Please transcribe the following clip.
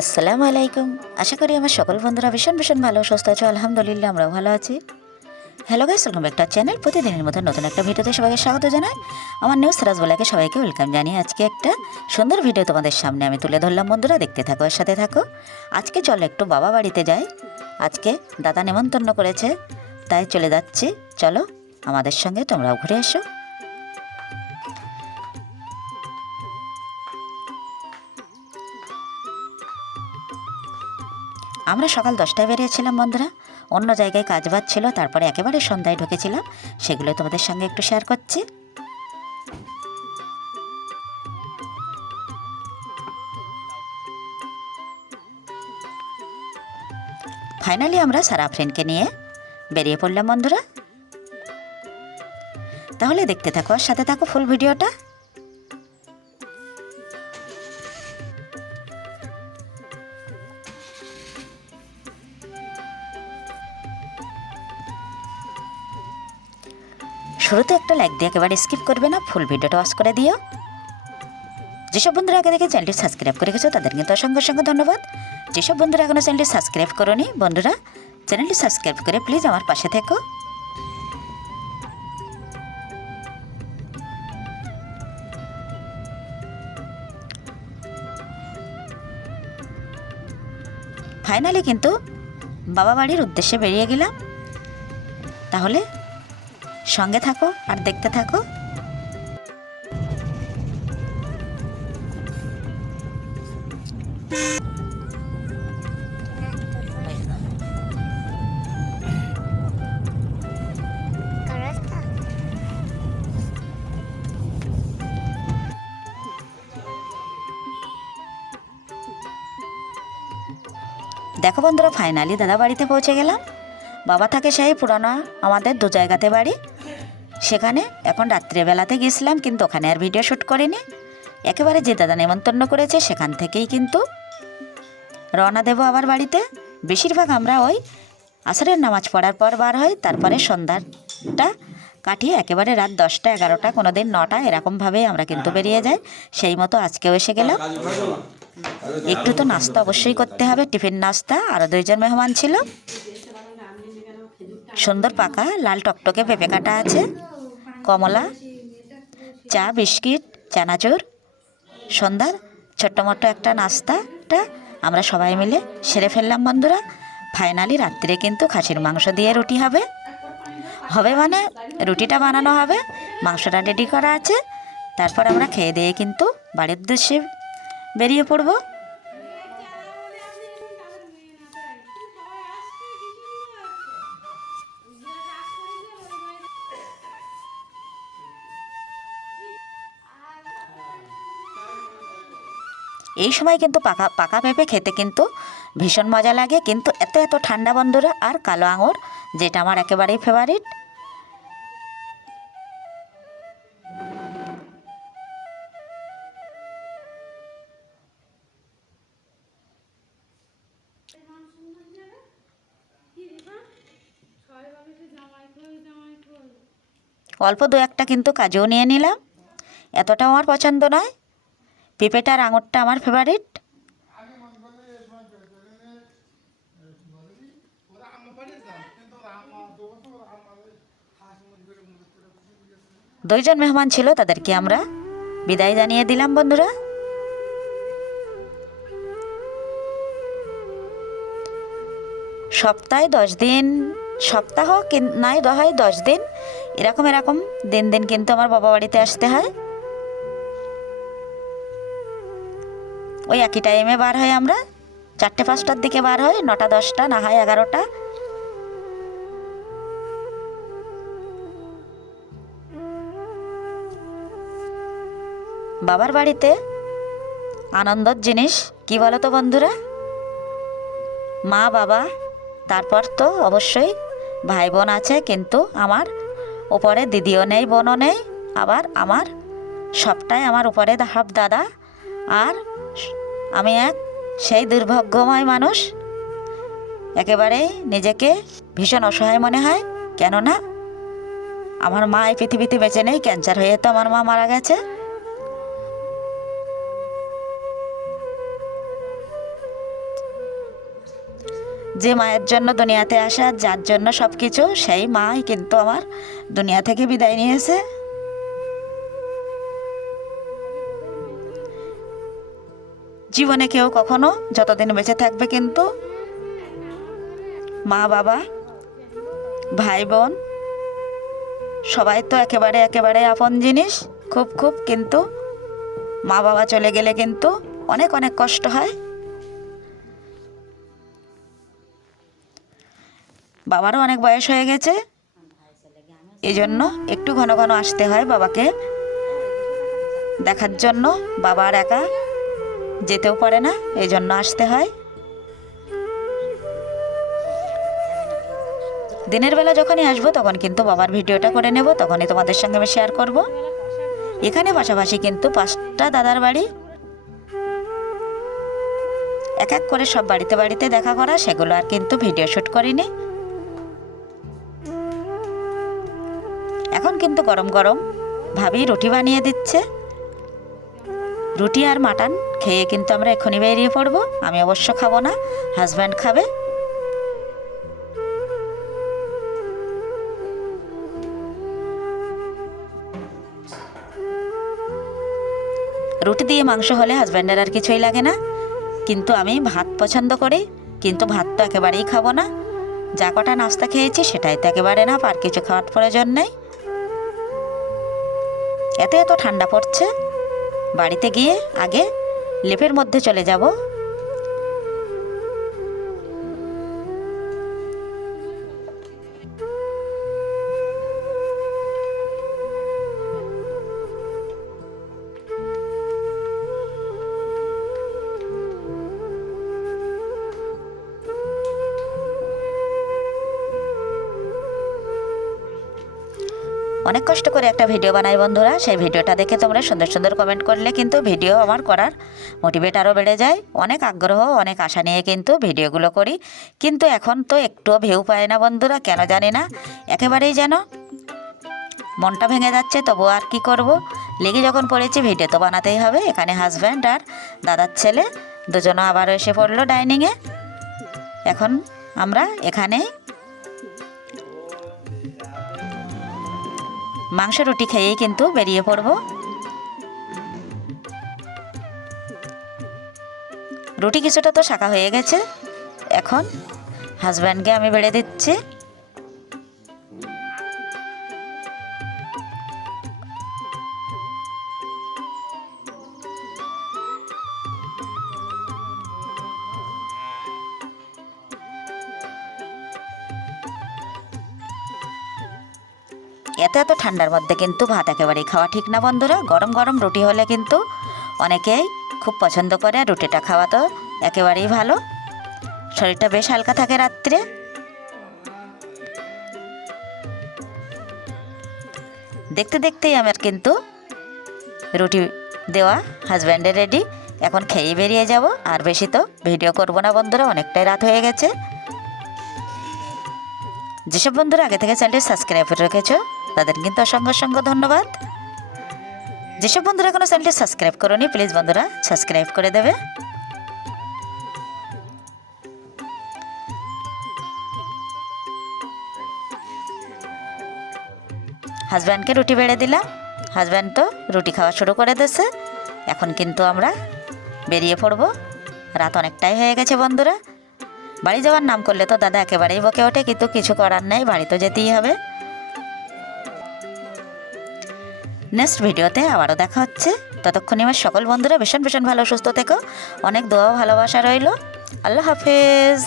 আসসালামু আলাইকুম। আশা করি আমার সকল বন্ধুরা ভীষণ ভীষণ ভালো সুস্থ আছো। আলহামদুলিল্লাহ আমরাও ভালো আছি। Hello guys, welcome back to channel. প্রতিদিনের মতো নতুন একটা ভিডিওতে সবাইকে স্বাগত জানাই। আমার নিউজ রাজবলাকে সবাইকে ওয়েলকাম জানিয়ে আজকে একটা সুন্দর ভিডিও তোমাদের সামনে আমি তুলে ধরলাম। বন্ধুরা দেখতে থাকো, এর সাথে থাকো। আজকে চলো একটু বাবা বাড়িতে যাই। আজকে দাদা নেমন্তন্ন করেছে, তাই চলে যাচ্ছি। চলো আমাদের সঙ্গে তোমরাও ঘুরে এসো। আমরা সকাল 10টায় বেরিয়েছিলাম বন্ধুরা, অন্য জায়গায় কাজ বাজ ছিল, তারপরে একেবারে সন্ধ্যায় ঢুকেছিলাম। সেগুলো তোমাদের সঙ্গে একটু শেয়ার করছি। ফাইনালি আমরা সারা ফ্রেন্ডকে নিয়ে বেরিয়ে পড়লাম বন্ধুরা। তাহলে দেখতে থাকো আর সাথে থাকো ফুল ভিডিওটা। শুরুতে একটা লাইক দিয়ে একেবারে স্কিপ করবে না, ফুল ভিডিওটা ওয়াচ করে দিও। যেসব বন্ধুরা আগে দেখে চ্যানেলটি সাবস্ক্রাইব করে গেছো তাদের কিন্তু অসংখ্য অসংখ্য ধন্যবাদ। যেসব বন্ধুরা এখনো চ্যানেলটি সাবস্ক্রাইব করোনি, বন্ধুরা চ্যানেলটি সাবস্ক্রাইব করে প্লিজ আমার পাশে থেকো। ফাইনালি কিন্তু বাবা বাড়ির উদ্দেশ্যে বেরিয়ে গেলাম। তাহলে সঙ্গে থাকো আর দেখতে থাকো। দেখো বন্ধুরা, ফাইনালি দাদা বাড়িতে পৌঁছে গেলাম। বাবা থাকে সেই পুরানো আমাদের 2 জায়গাতে বাড়ি, সেখানে এখন রাত্রেবেলাতে গেছিলাম, কিন্তু ওখানে আর ভিডিও শ্যুট করিনি। একেবারে যে দাদা নেমন্তন্ন করেছে সেখান থেকেই কিন্তু রওনা দেবো আবার বাড়িতে। বেশিরভাগ আমরা ওই আসরের নামাজ পড়ার পর বার হই, তারপরে সন্ধ্যাটা কাটিয়ে একেবারে রাত 10টা 11টা কোনো দিন 9টা এরকমভাবেই আমরা কিন্তু বেরিয়ে যাই। সেই মতো আজকেও এসে গেলাম। একটু তো নাস্তা অবশ্যই করতে হবে, টিফিন নাস্তা। আরও 2 জন মেহমান ছিল। সুন্দর পাকা লাল টকটকে পেঁপে কাটা আছে, কমলা, চা, বিস্কিট, চানাচুর। সন্ধ্যার ছোট্ট মোট্ট একটা নাস্তাটা আমরা সবাই মিলে সেরে ফেললাম বন্ধুরা। ফাইনালি রাত্রে কিন্তু খাসির মাংস দিয়ে রুটি হবে মানে রুটিটা বানানো হবে, মাংসটা রেডি করা আছে। তারপর আমরা খেয়ে দিয়ে কিন্তু বাড়ির উদ্দেশ্যে বেরিয়ে পড়ব। এই সময় কিন্তু পাকা পাকা পেঁপে খেতে কিন্তু ভীষণ মজা লাগে, কিন্তু এত এত ঠান্ডা বন্ধুরা। আর কালো আঙুর, যেটা আমার একেবারেই ফেভারিট। অল্প 2-1টা কিন্তু কাজুও নিয়ে নিলাম, এতটাও আমার পছন্দ নয়। পেঁপেটার আঙুরটা আমার ফেভারিট। দুইজন মেহমান ছিল, তাদেরকে আমরা বিদায় জানিয়ে দিলাম বন্ধুরা। সপ্তাহে 10 দিন, সপ্তাহ নাই হয় 10 দিন, এরকম দিন দিন কিন্তু আমার বাবা বাড়িতে আসতে হয়। ওই একই টাইমে বার হয় আমরা, 4টে-5টার দিকে বার হয়, 9টা-10টা না হয় 11টা। বাবার বাড়িতে আনন্দের জিনিস কি বলো তো বন্ধুরা? মা বাবা, তারপর তো অবশ্যই ভাই বোন আছে, কিন্তু আমার উপরে দিদিও নেই, বোনও নেই। আবার আমার সবটাই আমার উপরে সব দাদা। আর আমি সেই দুর্ভাগ্যময় মানুষ, একেবারেই নিজেকে ভীষণ অসহায় মনে হয়। কেননা আমার মা এই পৃথিবীতে বেঁচে নেই, ক্যান্সার হয়ে তো আমার মা মারা গেছে। যে মায়ের জন্য দুনিয়াতে আসা, যার জন্য সব কিছু, সেই মাই কিন্তু আমার দুনিয়া থেকে বিদায় নিয়েছে। জীবনে কেউ কখনো যতদিন বেঁচে থাকবে কিন্তু মা বাবা ভাই বোন সবাই তো একেবারে একেবারে আপন জিনিস, খুব খুব। কিন্তু মা বাবা চলে গেলে কিন্তু অনেক অনেক কষ্ট হয়। বাবারও অনেক বয়স হয়ে গেছে, এই জন্য একটু ঘন ঘন আসতে হয় বাবাকে দেখার জন্য। বাবা আর একা যেতেও পারে না, এই জন্য আসতে হয়। দিনের বেলা যখনই আসবো তখন কিন্তু বাবার ভিডিওটা করে নেব, তখনই তোমাদের সঙ্গে আমি শেয়ার করব। এখানে পাশাপাশি কিন্তু 5টা দাদার বাড়ি, এক এক করে সব বাড়িতে বাড়িতে দেখা করা, সেগুলো আর কিন্তু ভিডিও শ্যুট করিনি। এখন কিন্তু গরম গরম ভাবি রুটি বানিয়ে দিচ্ছে। রুটি আর মাটন খেয়ে কিন্তু আমরা এক্ষুনি বেরিয়ে পড়বো। আমি অবশ্য খাবো না, হাজব্যান্ড খাবে। রুটি দিয়ে মাংস হলে হাজব্যান্ডের আর কিছুই লাগে না, কিন্তু আমি ভাত পছন্দ করি। কিন্তু ভাত তো একেবারেই খাবো না, যা কটা নাস্তা খেয়েছি সেটাই তো একেবারে না, আর কিছু খাওয়ার প্রয়োজন নেই। এত এত ঠান্ডা পড়ছে, বাড়িতে গিয়ে আগে লেপের মধ্যে চলে যাব। অনেক কষ্ট করে একটা ভিডিও বানাই বন্ধুরা, সেই ভিডিওটা দেখে তোমরা সুন্দর সুন্দর কমেন্ট করলে কিন্তু ভিডিও আমার করার মোটিভেট আরও বেড়ে যায়। অনেক আগ্রহ, অনেক আশা নিয়ে কিন্তু ভিডিওগুলো করি, কিন্তু এখন তো একটুও ভিউ পায় না বন্ধুরা, কেন জানি না। একেবারেই যেন মনটা ভেঙে যাচ্ছে, তবু আর কি করব, লেগে যখন পড়েছি ভিডিও তো বানাতেই হবে। এখানে হাজব্যান্ড আর দাদার ছেলে দুজনও আবারও এসে পড়লো ডাইনিংয়ে। এখন আমরা এখানেই মাংস রুটি খেয়েই কিন্তু বেরিয়ে পড়ব। রুটি কিছুটা তো শাঁকা হয়ে গেছে, এখন হাজব্যান্ডকে আমি বেড়ে দিচ্ছি। এত এত ঠান্ডার মধ্যে কিন্তু ভাত একেবারেই খাওয়া ঠিক না বন্ধুরা। গরম গরম রুটি হলে কিন্তু অনেকেই খুব পছন্দ করে, আর রুটিটা খাওয়া তো একেবারেই ভালো, শরীরটা বেশ হালকা থাকে রাত্রে। দেখতে দেখতেই আমার কিন্তু রুটি দেওয়া হাজব্যান্ডের রেডি, এখন খেয়ে বেরিয়ে যাব। আর বেশি তো ভিডিও করব না বন্ধুরা, অনেকটাই রাত হয়ে গেছে। যেসব বন্ধুরা আগে থেকে চ্যানেলটি সাবস্ক্রাইব করে রেখেছো তাদের কিন্তু অসংখ্য অসংখ্য ধন্যবাদ। যেসব বন্ধুরা এখনো চ্যানেলটি সাবস্ক্রাইব করোনি, প্লিজ বন্ধুরা সাবস্ক্রাইব করে দেবে। হাজব্যান্ডকে রুটি বেড়ে দিলাম, হাজব্যান্ড তো রুটি খাওয়া শুরু করে দিয়েছে। এখন কিন্তু আমরা বেরিয়ে পড়ব, রাত অনেকটাই হয়ে গেছে বন্ধুরা। বাড়ি যাওয়ার নাম করলে তো দাদা একেবারেই বকে ওঠে, কিন্তু কিছু করার নেই, বাড়ি তো যেতেই হবে। নেক্সট ভিডিওতে আবারও দেখা হচ্ছে, ততক্ষণে আমার সকল বন্ধুরা ভীষণ ভীষণ ভালো সুস্থ থেকো, অনেক দোয়া ভালোবাসা রইল। আল্লাহ হাফেজ।